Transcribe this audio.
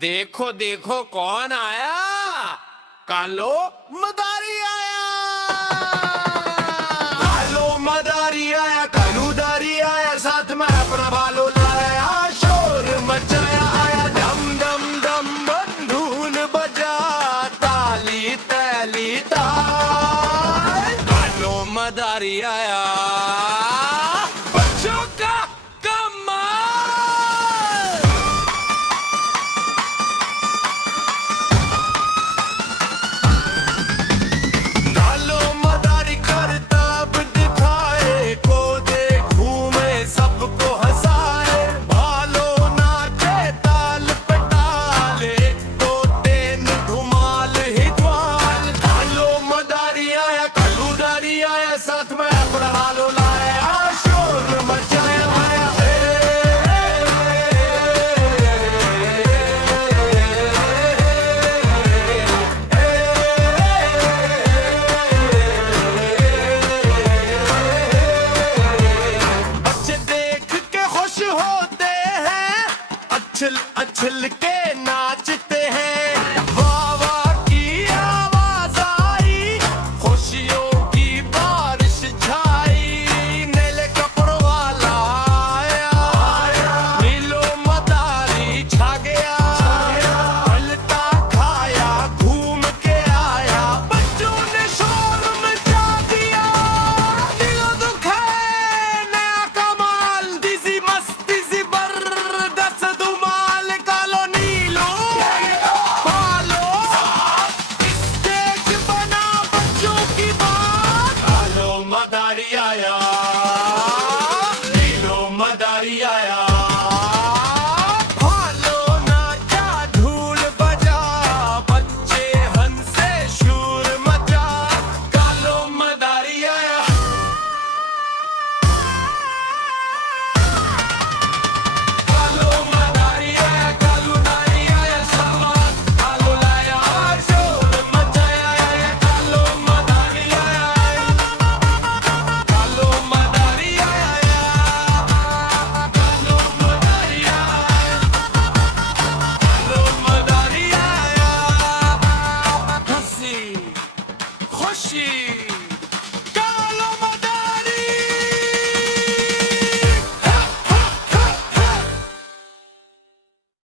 देखो देखो कौन आया। कालो मदारी आया। कालो मदारी आया, कालूदारी आया, साथ में अपना भालो लाया, शोर मचाया आया, डम डम डम बंधून बजा, ताली तैली ताल। कालो मदारी आया, बच्चों का कमाल। कालो मदारी करता अब दिखाए, को देखूं मैं सबको हंसाए, भालो नाचे ताल पे ताल, एक तो तेन धुमाल ही धमाल। कालो मदारी आया, कालूदारी आया, साथ में अपना भालो लाया, शोर मचाया आया। बच्चे देख के खुश होते हैं, अच्छल अच्छल के नाचते हैं, वाह वाह की आवाज आई, खुशियों की बारिश छाई, नीले कपड़ों वाला आया, नीलो मदारी छा गया, पलटा खाया, घूम के आया, बच्चों ने शोर मचा दिया, दिलो दुखे नया कमाल, दिसी मस्ती सी बरदस धुमाल। कालो नीलो पालो, स्टेज बना बच्चों की बात। कालो मदारी आया, नीलो मदारी आया।